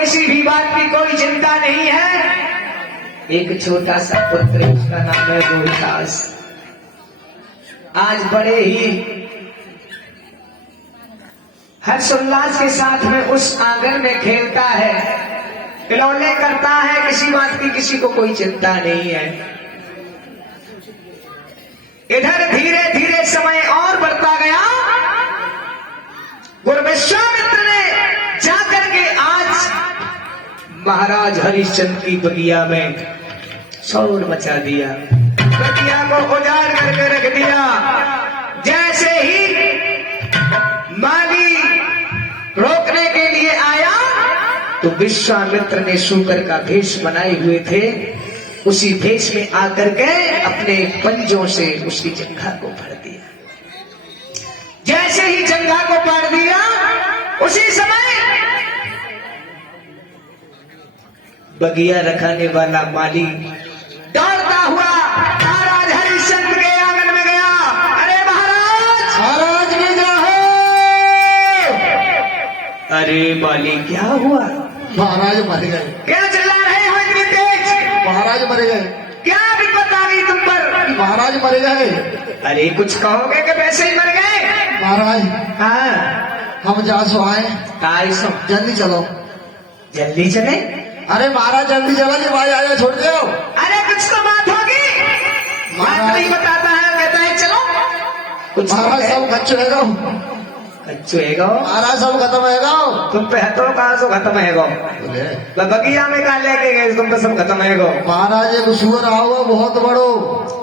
किसी भी बात की कोई चिंता नहीं है। एक छोटा सा पुत्र, उसका नाम है रोहिदास। आज बड़े ही हर्षोल्लास के साथ में उस आंगन में खेलता है, खिलौने करता है, किसी बात की किसी को कोई चिंता नहीं है। इधर धीरे धीरे समय और बढ़ता गया। गुरु विश्वामित्र ने जाकर के आज महाराज हरिश्चंद्र की बगिया में शोर मचा दिया, बगिया को उजाड़ करके रख दिया। जैसे ही माली रोकने के लिए आया तो विश्वामित्र ने शूकर का भेष बनाए हुए थे, उसी भेष में आकर के अपने पंजों से उसकी जंघा को फाड़ दिया। जैसे ही जंघा को फाड़ दिया, उसी समय बगिया रखाने वाला माली दौड़ता हुआ महाराज हरिश्चंद्र के आंगन में गया। अरे महाराज, महाराज में जाओ। अरे माली क्या हुआ? महाराज मर गए। क्या चिल्ला रहे हो इतनी तेज? महाराज मर गए। क्या विपद आ गई तुम पर? महाराज मर गए। अरे कुछ कहोगे कि वैसे ही मर गए? महाराज हाँ, हम जा सो आए। ताई सो जल्दी चलो। जल्दी चले? अरे महाराज जल्दी चलो जी, भाई आया छोड़ दो। अरे कुछ तो बात होगी। बात नहीं बताता है, कहता है चलो। कुछ महाराज सब खच्चू है गो। कच्चू है गो? महाराज सब खत्म है गो। तुम पे हतो कहाँ से खत्म है गो? बगिया में कहा लेके गए तुम पे सब खत्म है गो? महाराज एक सुअर आओ बहुत बड़ो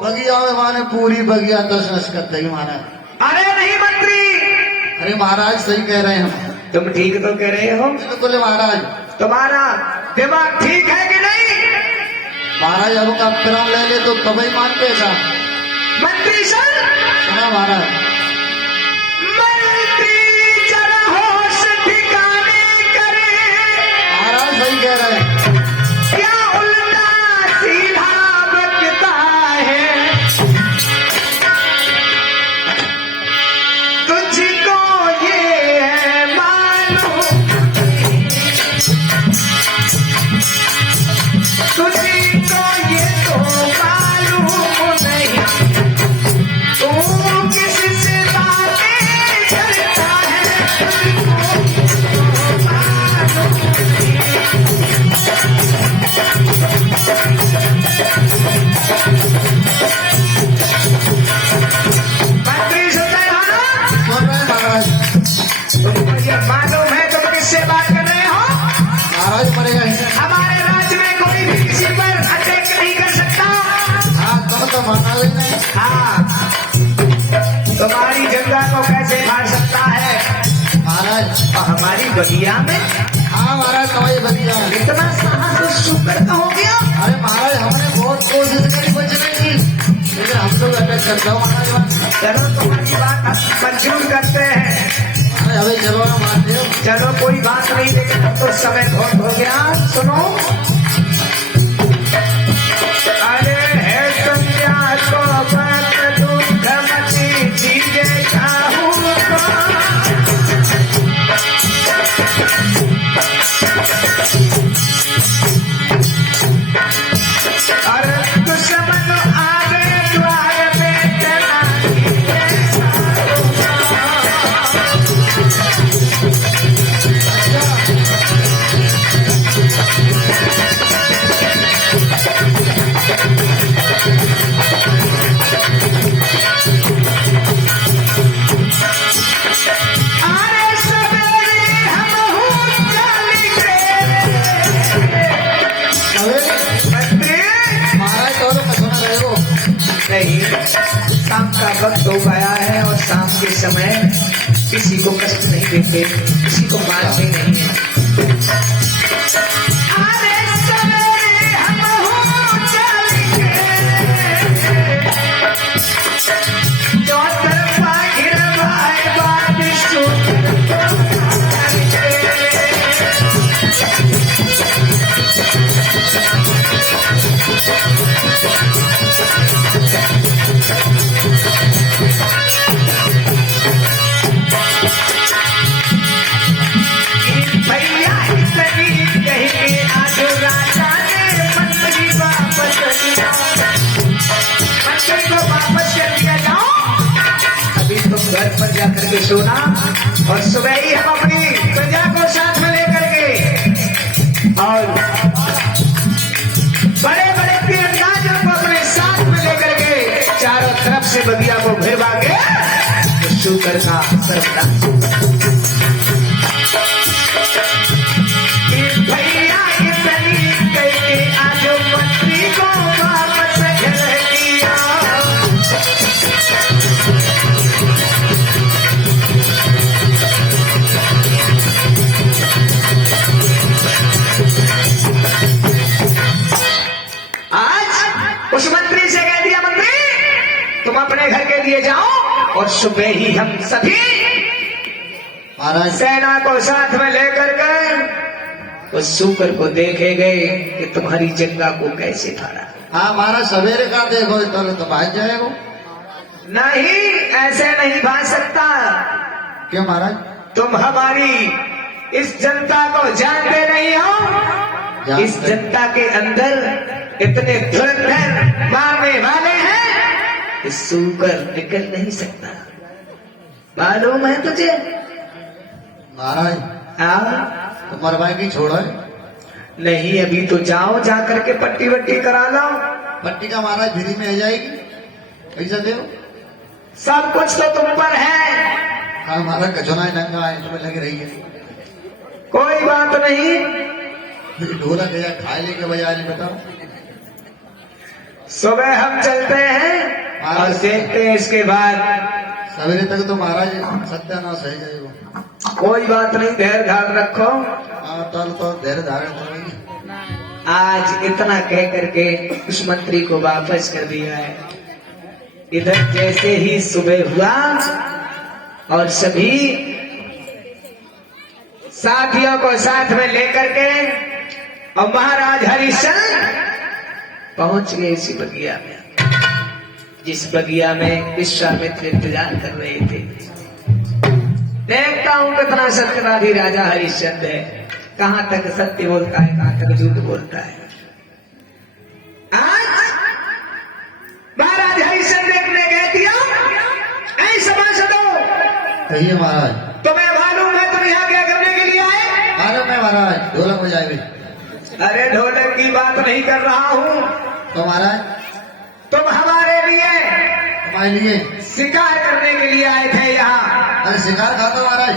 बगिया में, माने पूरी बगिया तस नस कर देगी महाराज। अरे नहीं मंत्री। अरे महाराज सही कह रहे हैं हम। तुम ठीक तो कह रहे हो? बिल्कुल महाराज। तुम्हारा दिमाग ठीक है कि नहीं? महाराज अब का प्रण ले ले तो तभी मानते का। मंत्री सर, सुना महाराज। मंत्री जरा होश ठिकाने करे। महाराज सही कह रहे हैं। क्या उल्टा सीधा बकता है, तुझको ये है मालूम, तुझको ये तो मालूम नहीं, तू किससे बातें करता है, तुझको मालूम मंत्री सुनते हो ना? सुन रहे हैं महाराज। तुमको ये मालूम है तुम किससे बात कर रहे हो? महाराज मर गए। हमारे राज्य में कोई भी किसी पर अटैक नहीं कर सकता। हाँ तब तो महाराज ने। हाँ, तुम्हारी जंगा को कैसे फाड़ सकता है? महाराज और हमारी बगिया में हाँ महाराज तुम्हारी बगिया। इतना साहस शुक्र का हो गया। अरे महाराज हमने बहुत कोशिश करी बचने की, लेकिन हम लोग अटैक करते हो महाराज। चलो तुम्हारी बात हम मंजूर करते हैं। अरे अभी चलो ना मानते हो। चलो कोई बात नहीं, लेकिन अब तो समय बहुत हो गया। सुनो, अरे है संध्या को बात दुख मची चीजें चाहूँ अरे दुश्मन आगे द्वार में चला नहीं, शाम का वक्त हो गया है और शाम के समय किसी को कष्ट नहीं देते, किसी को मारते नहीं है। भैया सोना और सुबह ही हम अपनी प्रजा को साथ में लेकर के और बड़े बड़े तीरंदाजों को अपने साथ में लेकर के चारों तरफ से बगिया को भिड़वा के शुकर का सरता भैया इतनी कही आज मंत्री को वापस घर दिया। आज उस मंत्री से कह दिया, मंत्री तुम अपने घर के लिए जाओ और सुबह ही हम सभी महाराज सेना को साथ में लेकर गए उस सूकर को देखे गए कि तुम्हारी जंगा को कैसे फाड़ा। हाँ महाराज सवेरे का देखो तो भाग जाएगा। नहीं ऐसे नहीं भाग सकता। क्यों महाराज? तुम हमारी इस जनता को जानते नहीं हो। इस जनता के अंदर इतने धुरंधर मारने वाले हैं कि सूकर निकल नहीं सकता। मालूम है तुझे? महाराज हाँ तो मरवाई की छोड़ो। नहीं अभी तो जाओ जाकर के पट्टी वट्टी करा लो। पट्टी का महाराज फ्री में आ जाएगी, पैसा दो। सब कुछ तो तुम पर है। हाँ महाराज कचौना नंगा है तुम्हें लगी रही है। कोई बात नहीं। ढोला गया खाए लेके बजा नहीं बताओ। सुबह हम चलते हैं और देखते हैं इसके बाद। सवेरे तक तो महाराज सत्यानाश है जाएगा। कोई बात नहीं धैर्य धारण रखो। हाँ तो धैर्य धारण करेंगे। आज इतना कह करके उस मंत्री को वापस कर दिया है। इधर जैसे ही सुबह हुआ और सभी साथियों को साथ में लेकर के और महाराज हरिश्चंद्र पहुंच गए इसी बगिया में, जिस बगिया में विश्वामित्र इंतजार कर रहे थे। देखता हूं कितना सत्यवादी राजा हरिश्चंद्र है, कहां तक सत्य बोलता है, कहां तक झूठ बोलता है। आज महाराज हरिश्चंद्र ने कह दिया, ऐ सभासदों, कहिए महाराज। तुम्हें मालूम है तुम यहाँ क्या करने के लिए आए? मालूम है महाराज, ढोलक बजाए। अरे ढोलक की बात नहीं कर रहा हूँ। तो महाराज तुम हमारे लिए, हमारे लिए शिकार करने के लिए आए थे यहाँ। अरे शिकार खाता महाराज?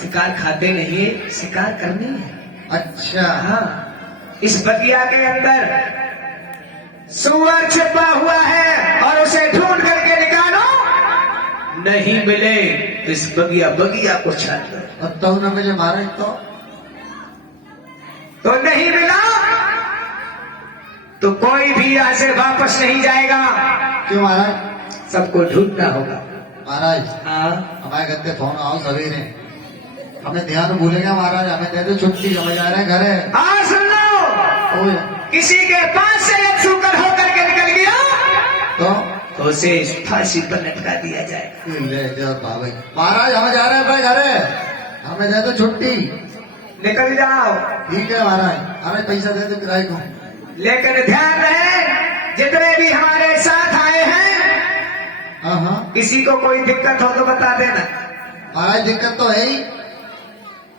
शिकार खाते नहीं, शिकार करनी है। अच्छा हाँ, इस बगिया के अंदर सुअर छिपा हुआ है और उसे ढूंढ करके निकालो। नहीं मिले तो इस बगिया को छाट लो। अब तो न मिले महाराज तो नहीं मिला तो कोई भी यहाँ से वापस नहीं जाएगा। क्यों महाराज? सबको ढूंढना होगा। महाराज हाँ हमारे घर पे फोन आओ सवेरे, हमें ध्यान भूलेगा महाराज, हमें दे दो छुट्टी, हमें जा रहे हैं घर है। हाँ सुन लो, किसी के पास से एक सूकर होकर के निकल गया तो उसे फांसी पर लटका दिया जाएगा। ले जाओ भाई। महाराज हमें जा रहे हैं भाई घर है, हमें दे दो छुट्टी। निकल जाओ। ठीक है महाराज, हमें पैसा दे दो किराए को। लेकिन ध्यान रहे जितने भी हमारे साथ आए हैं, हाँ किसी को कोई दिक्कत हो तो बता देना। महाराज दिक्कत तो है ही,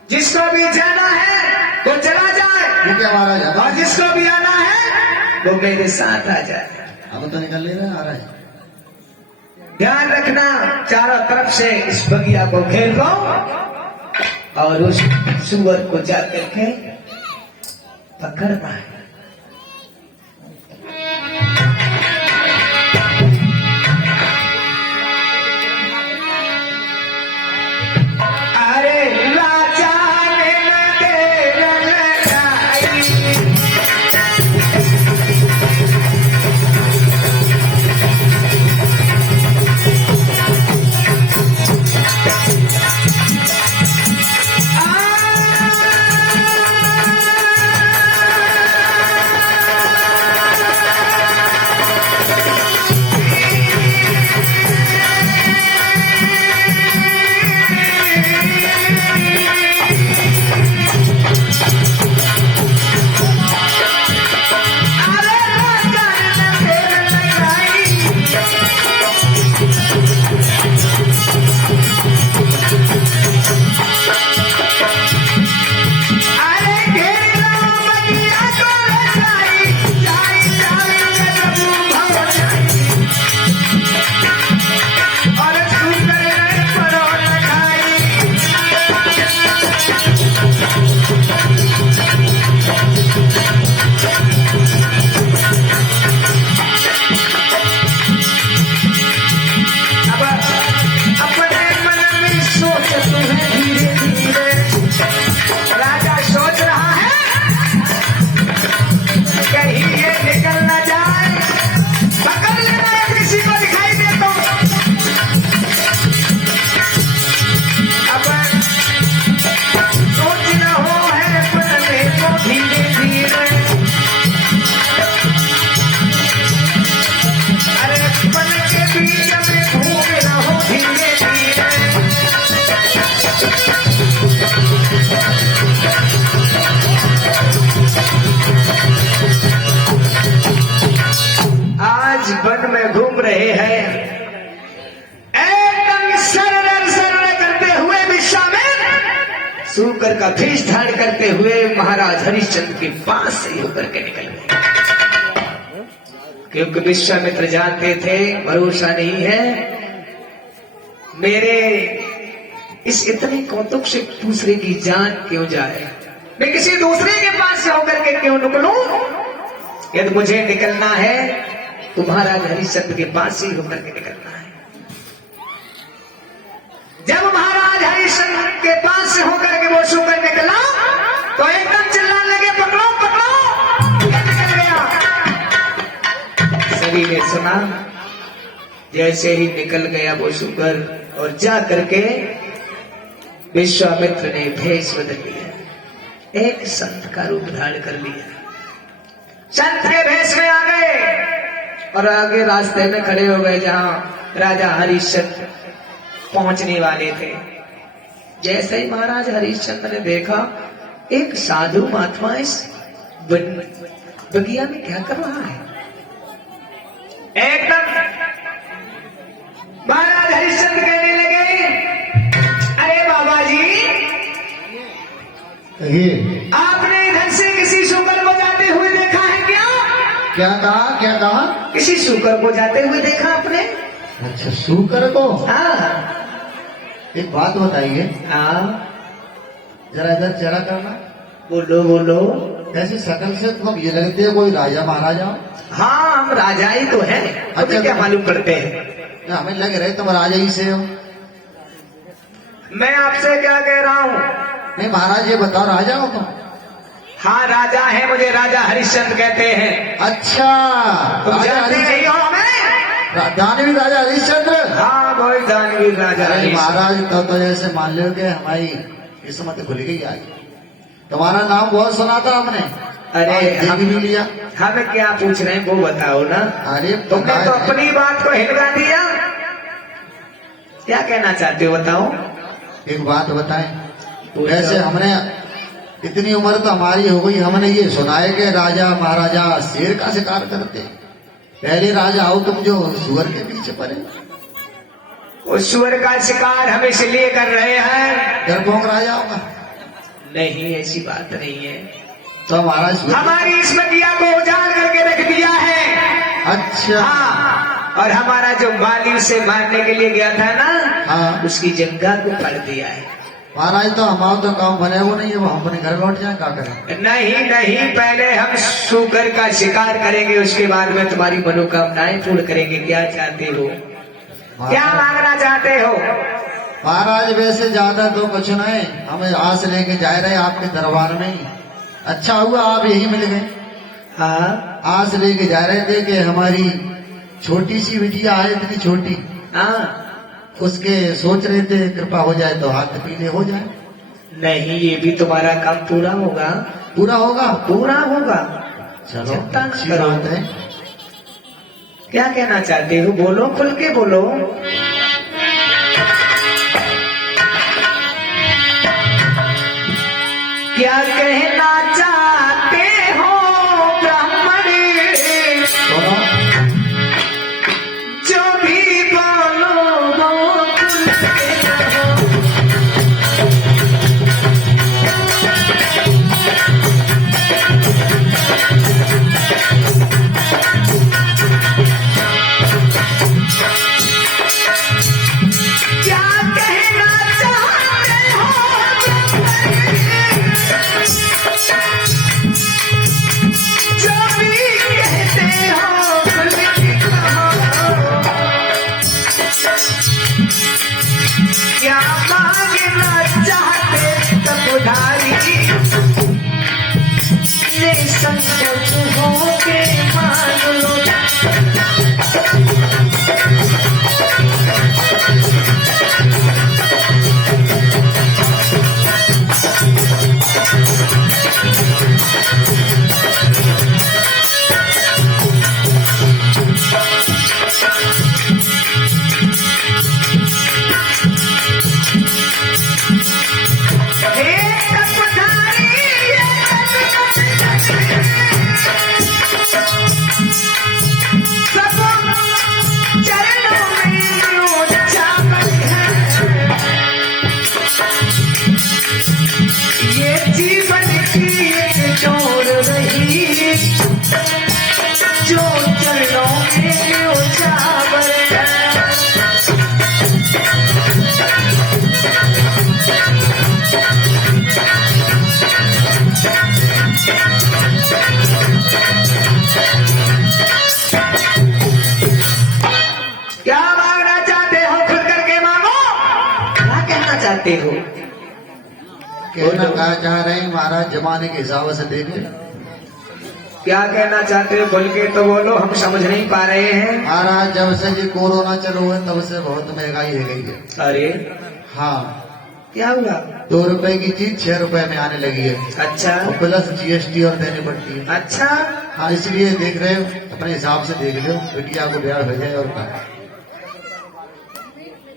जिसको भी जाना है वो चला जाए। ठीक है महाराज। और जिसको भी आना है वो मेरे साथ आ जाए। हम तो निकल ले रहे हैं महाराज। ध्यान रखना, चारों तरफ से इस बगिया को घेर लो और उस सुअर को जाकर के पकड़ना है। का भेष धारण करते हुए महाराज हरिश्चंद्र के पास से होकर के निकल गए। क्योंकि विश्वामित्र जानते थे भरोसा नहीं है मेरे इस इतने कौतुक से दूसरे की जान क्यों जाए, मैं किसी दूसरे के पास से होकर के क्यों निकलूं। यदि मुझे निकलना है तो महाराज हरिश्चंद्र के पास से ही होकर के निकलना है। जब महाराज हरिश्चंद्र के पास से होकर के वो शुकर निकला तो एकदम चिल्लाने लगे, पकड़ो पकड़ो, निकल गया। सभी ने सुना। जैसे ही निकल गया वो शुकर और जा करके विश्वामित्र ने भेष बदल लिया, एक संत का रूप धारण कर लिया। संत के भेष में आ गए और आगे रास्ते में खड़े हो गए जहां राजा हरिश्चंद्र पहुंचने वाले थे। जैसे ही महाराज हरिश्चंद्र ने देखा एक साधु महात्मा इस बगिया में क्या कर रहा है, एकदम महाराज हरिश्चंद्र कहने लगे, अरे बाबा जी आपने इधर से किसी शुकर को जाते हुए देखा है क्या? क्या कहा, क्या कहा? किसी शुकर को जाते हुए देखा आपने? अच्छा, शुकर को? हाँ। एक बात बताइए। हाँ जरा इधर चेहरा करना। बोलो बोलो। ऐसी शकल से तुम ये लगते है कोई राजा महाराजा? हाँ हम राजा ही तो हैं। अच्छा क्या मालूम करते हैं? हमें लग रहे तुम राजा ही से हो। मैं आपसे क्या कह रहा हूँ? नहीं महाराज ये बताओ, राजा हो तुम? हाँ राजा है, मुझे राजा हरिश्चंद्र कहते हैं। अच्छा, तुम जानते नहीं हो हमें? दानवीर राजा हरिश्चंद्र? हाँ वही दानवीर राजा। अरे महाराज तो जैसे मान लो कि हमारी किस्मत खुल गई आज। तुम्हारा नाम बहुत सुना था हमने। अरे हम भी लिया। हमें क्या पूछ रहे हैं वो बताओ ना। अरे तुमने तो अपनी बात को हिलवा दिया, क्या कहना चाहते हो बताओ? एक बात बताएं, वैसे हमने इतनी उम्र तो हमारी हो गई, हमने ये सुना है कि राजा महाराजा शेर का शिकार करते। पहले राजा हो तुम जो सुअर के पीछे पड़े। उस सुअर का शिकार हम इसलिए कर रहे हैं। डरपोक राजा होगा? नहीं ऐसी बात नहीं है। तो हमारा हमारी इस बगिया को उजाड़ करके रख दिया है। अच्छा। हाँ, और हमारा जो माली उसे मारने के लिए गया था ना, हाँ, उसकी जंगा को पड़ दिया है। महाराज तो हमारा तो काम बने वो नहीं है, वो हम अपने घर लौट जाए, क्या करें? नहीं नहीं, पहले हम शुकर का शिकार करेंगे, उसके बाद में तुम्हारी मनोकामनाएं पूर्ण करेंगे। क्या चाहते हो, क्या मांगना चाहते हो? महाराज वैसे ज्यादा तो कुछ नहीं, हमें आस लेके जा रहे आपके दरबार में ही। अच्छा हुआ आप यही मिल गए। हाँ आस लेके जा रहे थे कि हमारी छोटी सी बिटिया है, इतनी छोटी, हाँ, उसके सोच रहे थे कृपा हो जाए तो हाथ पीले हो जाए। नहीं, ये भी तुम्हारा काम पूरा होगा। पूरा होगा? पूरा होगा। चलो चिंता न अच्छी करो। बात है। क्या कहना चाहते हो, बोलो, खुल के बोलो। क्या कहना चाहते हो ब्राह्मण? बोलो। जो भी बोलो वो खुल के कहो। क्या कहना चाहते हो? जो भी कहते हो खुल के कहो। क्या मांगना चाहते तब उधारी, निसंकोच होके मांग लो। कहना कहा चाह रहे हैं महाराज, जमाने के हिसाब से देखे। क्या कहना चाहते हो बोल के तो बोलो, हम समझ नहीं पा रहे हैं। महाराज जब से ये कोरोना चलो है तब से बहुत महंगाई हो गई है। अरे हाँ, क्या हुआ? 2 रुपए की चीज 6 रुपए में आने लगी है। अच्छा और प्लस GST और देनी पड़ती है। अच्छा, हाँ, इसलिए देख रहे हो, अपने हिसाब से देख लो, बिटिया को ब्याह हो जाए। और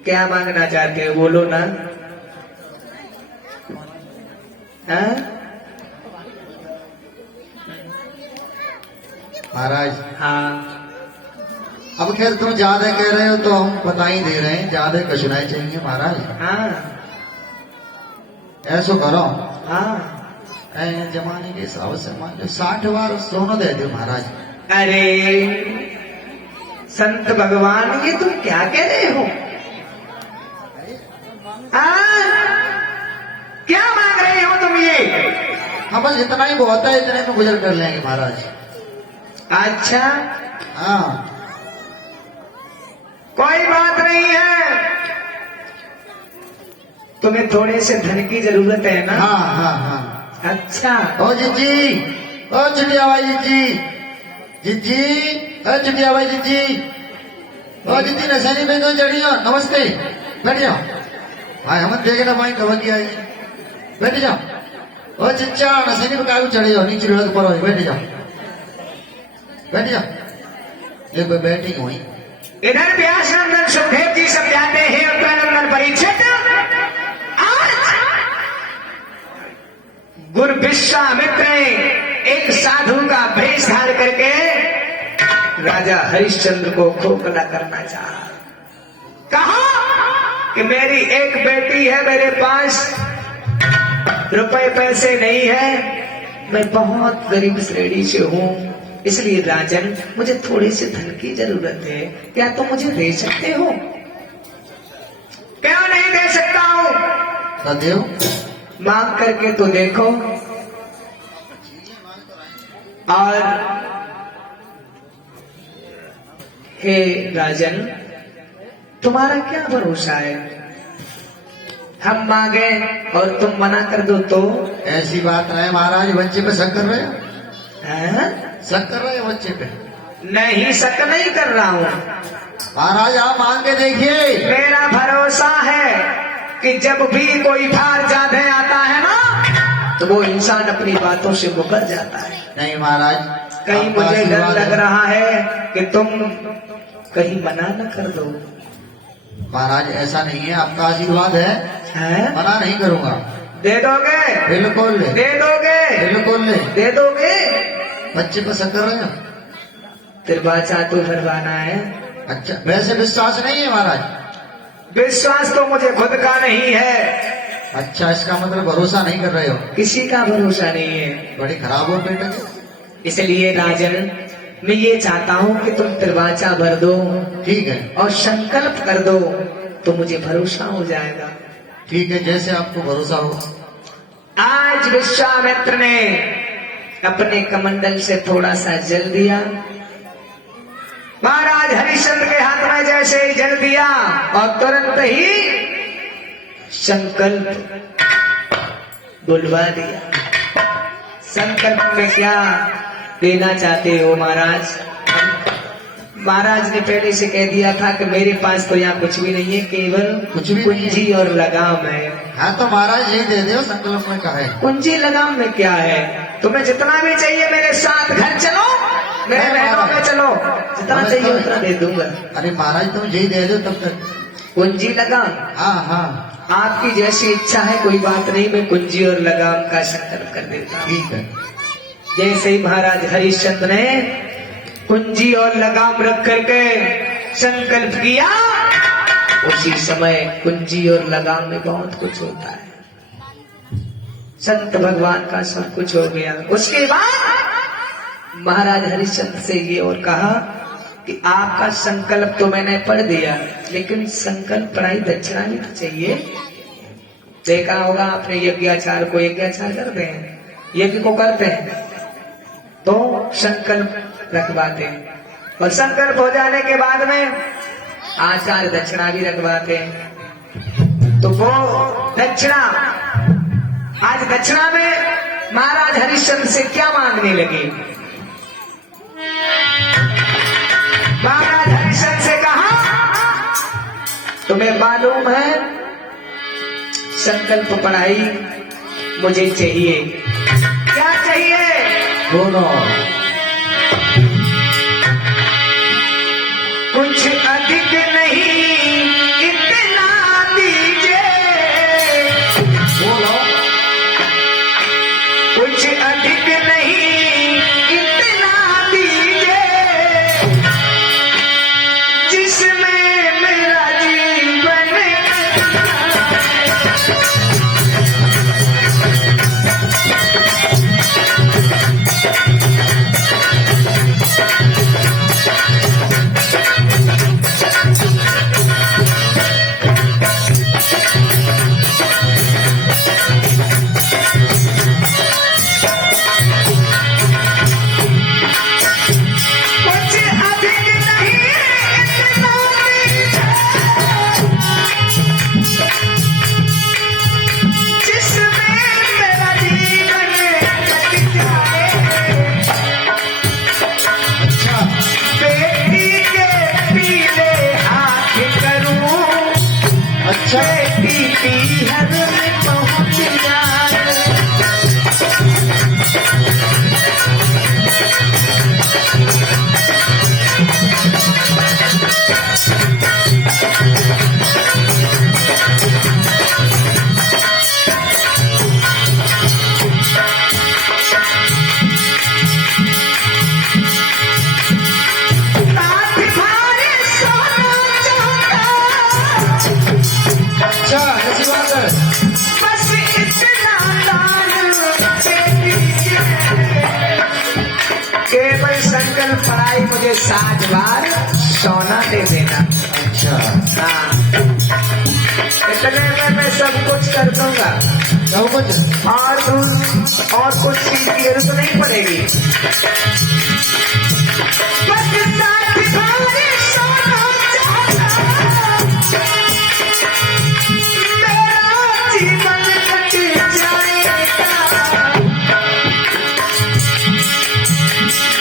क्या मांगना चाहते हो बोलो ना। हाँ? महाराज हाँ, अब खैर तुम ज्यादा कह रहे हो तो हम बता ही दे रहे हैं, ज्यादा कछुनाई चाहिए महाराज। हाँ, ऐसो करो, हाँ। जमाने के हिसाब से मान लो 60 बार सोना दे दो महाराज। अरे संत भगवान, ये तुम क्या कह रहे हो? क्या मांग रहे हो तुम ये? हाँ, बस इतना ही बहुत है, इतने में गुजर कर लेंगे महाराज। अच्छा, हाँ, कोई बात नहीं है। तुम्हें थोड़े से धन की जरूरत है ना? हाँ, हाँ, हाँ। अच्छा, ओ जीजी, ओ चुटिया भाई जीजी, जीजी, ओ चुटिया भाई जीजी, ओ जीजी नशेनी में तो चढ़ी हो। नमस्ते, बैठ जाओ। भाई हम देखे ना भाई कब किया है, बैठ जाओ। ओ चिच्चा नशेनी में कागज चढ़ी हो, नीचे लड़क पर हो, बैठ जाओ, बैठ जाओ। ले बैठी हुई। इधर व्यास नंदन सुखदेव जी सब जाते हैं उत्तरानंदन परीक्षित। आज गुरु विश्वामित्र ने एक साधु का भेष धार करके राजा हरिश्चंद्र को खोखला करना चाहा। कहा कि मेरी एक बेटी है, मेरे पास रुपए पैसे नहीं है, मैं बहुत गरीब श्रेणी से हूँ, इसलिए राजन मुझे थोड़े से धन की जरूरत है, क्या तुम मुझे दे सकते हो? क्या नहीं दे सकता हूँ? देव मांग करके तो देखो। और हे राजन, तुम्हारा क्या भरोसा है? हम मांगे और तुम मना कर दो तो? ऐसी बात है महाराज, बच्चे पे शक कर रहे हो? हैं? शक कर रहे हो बच्चे पे? नहीं, शक नहीं कर रहा हूँ महाराज, आप मांग के देखिए। मेरा भरोसा है कि जब भी कोई भार ज्यादा आता है ना, तो वो इंसान अपनी बातों से मुकर जाता है। नहीं महाराज, कहीं आपका मुझे डर आशीर्वाद लग है। रहा है कि तुम कहीं मना न कर दो। महाराज ऐसा नहीं है, आपका आशीर्वाद है, हैं? मना नहीं करूंगा। दे दोगे? बिल्कुल दे दोगे? बिल्कुल। दे दोगे? बच्चे पे शक कर रहे हो? तिरबाचा तो भरवाना है। अच्छा, वैसे विश्वास नहीं है महाराज? विश्वास तो मुझे खुद का नहीं है। अच्छा, इसका मतलब भरोसा नहीं कर रहे हो? किसी का भरोसा नहीं है। बड़ी खराब हो बेटा। इसलिए राजन, मैं ये चाहता हूँ कि तुम तिरबाचा भर दो ठीक है, और संकल्प कर दो, तो मुझे भरोसा हो जाएगा। ठीक है, जैसे आपको भरोसा हो। आज विश्वामित्र ने अपने कमंडल से थोड़ा सा जल दिया। महाराज हरिश्चंद्र के हाथ में जैसे ही जल दिया और तुरंत ही संकल्प बुलवा दिया। संकल्प में क्या देना चाहते हो महाराज? महाराज ने पहले से कह दिया था कि मेरे पास तो यहाँ कुछ भी नहीं है, केवल कुछ भी नहीं है। कुंजी और लगाम है। हाँ तो महाराज यही दे दो, संकल्प में कहा है। कुंजी लगाम में क्या है? तुम्हें जितना भी चाहिए मेरे साथ घर चलो, मेरे महलों में चलो, जितना चाहिए उतना दे दूंगा। अरे महाराज तुम यही दे दो तब तक। कुंजी लगाम? हाँ हाँ, आपकी जैसी इच्छा है, कोई बात नहीं, मैं कुंजी और लगाम का संकल्प कर देता हूँ। ठीक है। जैसे ही महाराज हरिश्चंद्र ने कुंजी और लगाम रख करके संकल्प किया, उसी समय कुंजी और लगाम में बहुत कुछ होता है। संत भगवान का सब कुछ हो गया। उसके बाद महाराज हरिश्चंद्र से ये और कहा कि आपका संकल्प तो मैंने पढ़ दिया, लेकिन संकल्प पढ़ाई दक्षिणा भी तो चाहिए। देखा होगा आपने, यज्ञाचार को यज्ञाचार करते हैं, यज्ञ को करते हैं तो संकल्प रखवाते हैं, और संकल्प हो जाने के बाद में आचार दक्षिणा भी रखवाते हैं। तो वो दक्षिणा आज दक्षिणा में महाराज हरिश्चंद्र से क्या मांगने लगे? महाराज हरिश्चंद्र से कहा, तुम्हें मालूम है संकल्प पढ़ाई मुझे चाहिए। क्या चाहिए? बोलो। कुछ अधिक नहीं इतना दीजिए। बोलो। कुछ अधिक नहीं इतना दीजिए, जिसमें मेरा जीवन केवल संकल्प पढ़ाई मुझे 7 बार सोना दे देना। अच्छा। हाँ, इतने में मैं सब कुछ कर दूंगा। सब कुछ? और कुछ चीज की जरूरत नहीं पड़ेगी। बस 7 बार सोना चाहता, मेरा जीवन कट जाएगा।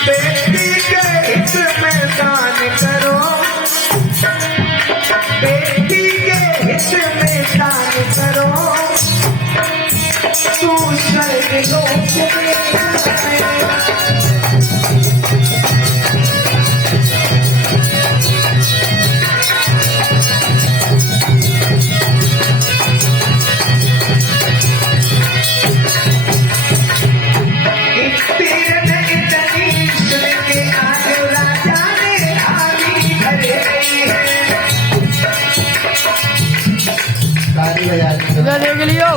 बेटी के हित में दान करो, बेटी के हित में दान करो, तू स्वर्ग लोक में जाएगा। इधर देख लियो।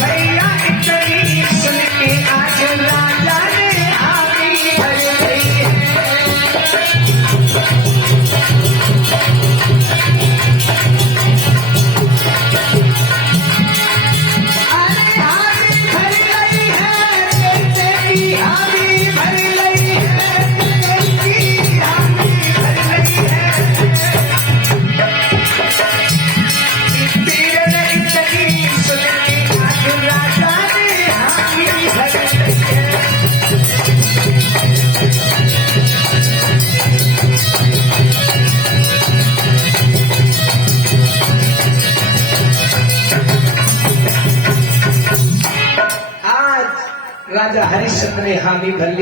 भैया इतनी सुन के आज राजा ने हामी भर गई है। अरे हामी भर गई है, तेरी हामी भर गई है, तेरी हामी भर गई है। तीर ने इतनी सुन के आज राजा ने हामी भर गई है। आज राजा हरिश्चंद्र ने हामी भर ली।